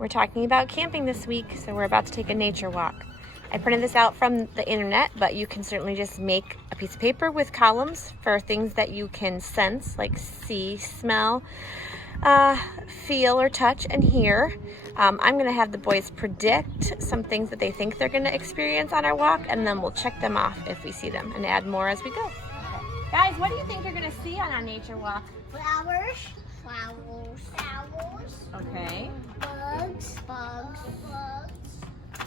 We're talking about camping this week, so we're about to take a nature walk. I printed this out from the internet, but you can certainly just make a piece of paper with columns for things that you can sense, like see, smell, feel or touch and hear. I'm gonna have the boys predict some things that they think they're gonna experience on our walk, and then we'll check them off if we see them and add more as we go. Okay. Guys, what do you think you're gonna see on our nature walk? Flowers. Flowers. Flowers. Okay. Bugs. Bugs. Bugs.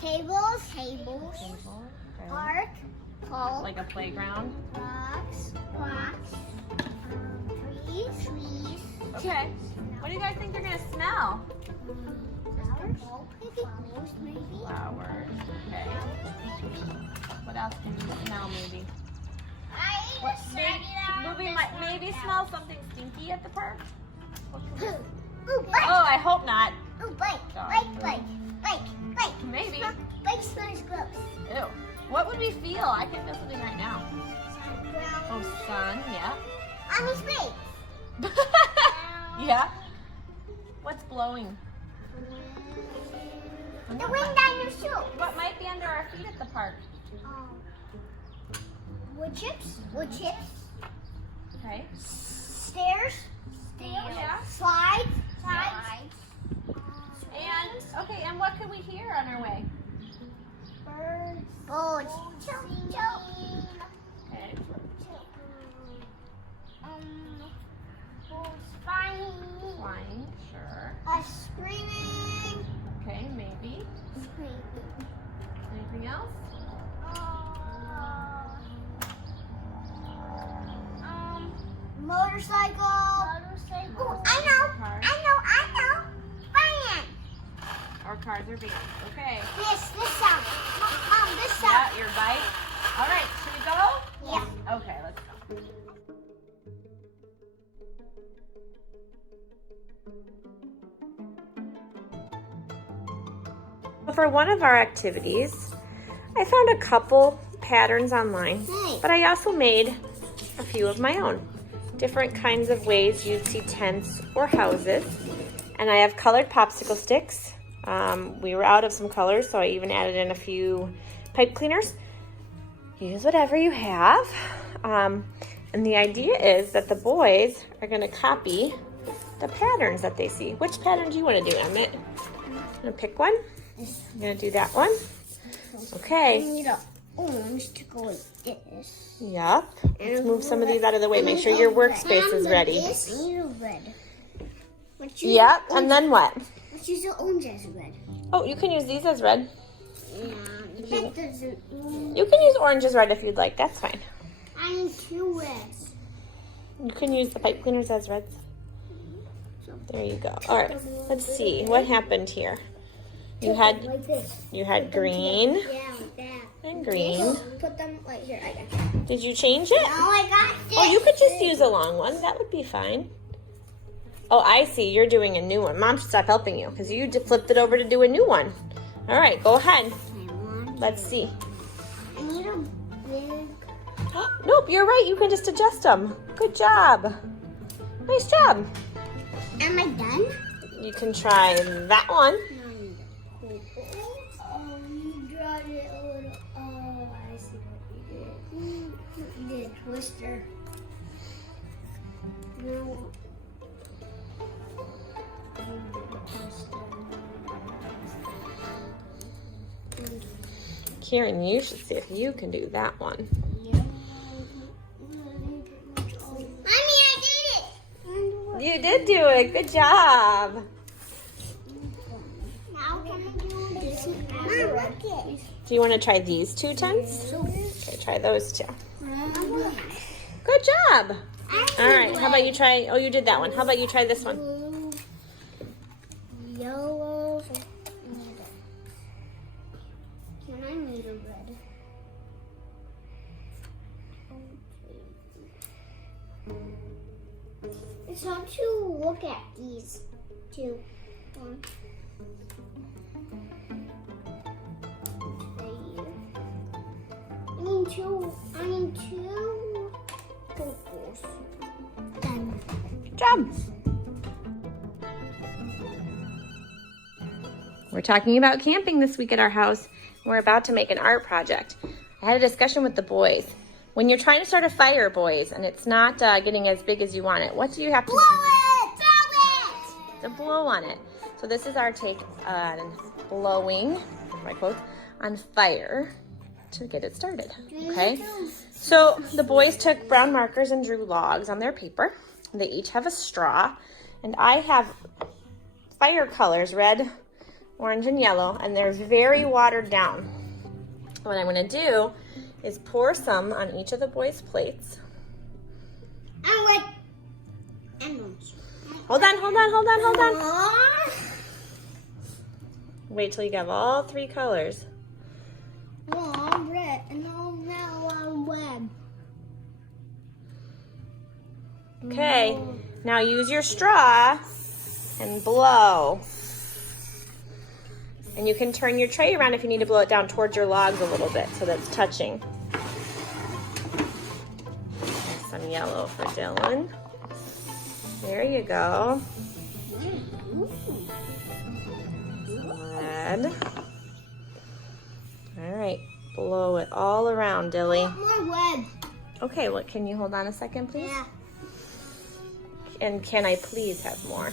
Tables. Tables. Table. Okay. Park. Park. Like a playground. Rocks. Rocks. Trees. Trees. Okay. What do you guys think they're gonna smell? Flowers. Flowers, maybe. Flowers. Okay. What else can you smell, maybe? What? Maybe smell something stinky at the park? Poo. Ooh, bike. Oh, I hope not. Ooh, bike. Bike, bike. Bike, bike. Maybe. Bike smells gross. Ew. What would we feel? I can feel something right now. Ground. Oh, sun, yeah. On his face. Yeah. What's blowing? The wind down your shoe. What might be under our feet at the park? Wood chips. Wood chips. Okay. Stairs. Stairs. Yeah. Slides. Slides. And what could we hear on our way? Birds. Birds. Chirp, chirp. Okay. Flying. Flying, sure. Screaming. Okay, maybe. Screaming. Anything else? Motorcycle. Motorcycle. Ooh, I know. Van. Our cars are vans. Okay. This sound. This sound. Yeah, your bike. All right, should we go? Yeah. Okay, let's go. For one of our activities, I found a couple patterns online, but I also made a few of my own. Different kinds of ways you'd see tents or houses. And I have colored popsicle sticks. We were out of some colors, so I even added in a few pipe cleaners. Use whatever you have. And the idea is that the boys are gonna copy the patterns that they see. Which pattern do you wanna do, Emmett? Gonna pick one? I'm gonna do that one. Okay. I need an orange to go with this. Yep. Let's move some of these out of the way. Make sure your workspace is ready. I need a red. Yep. And then what? Let's use the orange as red. Oh, you can use these as red. Yeah. You can use orange as red if you'd like. That's fine. I need two reds. You can use the pipe cleaners as reds. There you go. All right. Let's see what happened here. You had like this. You had green Yeah, like that. and green. Put them right here. I got you. Did you change it? No, I got this. Oh, you could just use a long one. That would be fine. Oh, I see. You're doing a new one. Mom should stop helping you because you flipped it over to do a new one. All right, go ahead. Let's see. I need a big. Nope, you're right. You can just adjust them. Good job. Nice job. Am I done? You can try that one. Oh, you dragged it a little. Oh, I see what you did. You did a twister. No. Karen, you should see if you can do that one. Mommy, I did it! You did do it. Good job. Now can I do this? Mom, look it. Do you want to try these two tents? Okay, try those two. Good job. All right, how about you try, oh, you did that one. How about you try this one? Blue, yellow. Can I need a red? It's hard to look at these two. One. I need two purples. Done. Good job. We're talking about camping this week at our house. We're about to make an art project. I had a discussion with the boys. When you're trying to start a fire, boys, and it's not getting as big as you want it, what do you have to do? Blow it! Blow it! To blow on it. So this is our take on blowing, my quotes, on fire to get it started, okay? So the boys took brown markers and drew logs on their paper. They each have a straw, and I have fire colors, red, orange, and yellow, and they're very watered down. What I'm gonna do is pour some on each of the boys' plates. Hold on. Wait till you have all three colors. I'm red and now I'm red. Okay, now use your straw and blow. And you can turn your tray around if you need to blow it down towards your logs a little bit so that it's touching. Some yellow for Dylan. There you go. Red. All right, blow it all around, Dilly. More red. Okay, what? Can you hold on a second, please? Yeah. And can I please have more?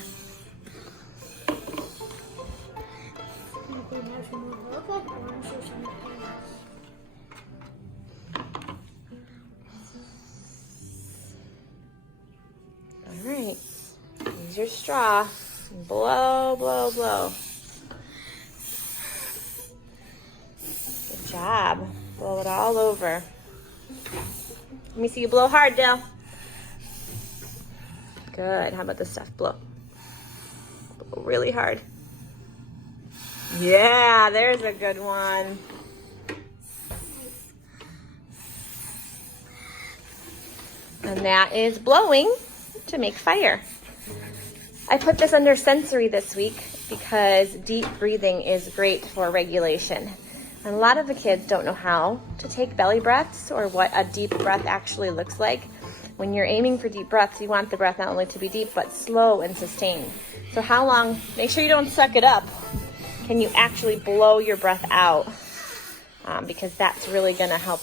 All right, use your straw. Blow, blow, blow. Good job. Blow it all over. Let me see you blow hard, Dill. Good. How about this stuff? Blow. Blow really hard. Yeah, there's a good one. And that is blowing to make fire. I put this under sensory this week because deep breathing is great for regulation. And a lot of the kids don't know how to take belly breaths or what a deep breath actually looks like. When you're aiming for deep breaths, you want the breath not only to be deep, but slow and sustained. So how long, make sure you don't suck it up, can you actually blow your breath out? Because that's really gonna help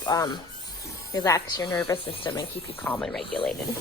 relax your nervous system and keep you calm and regulated.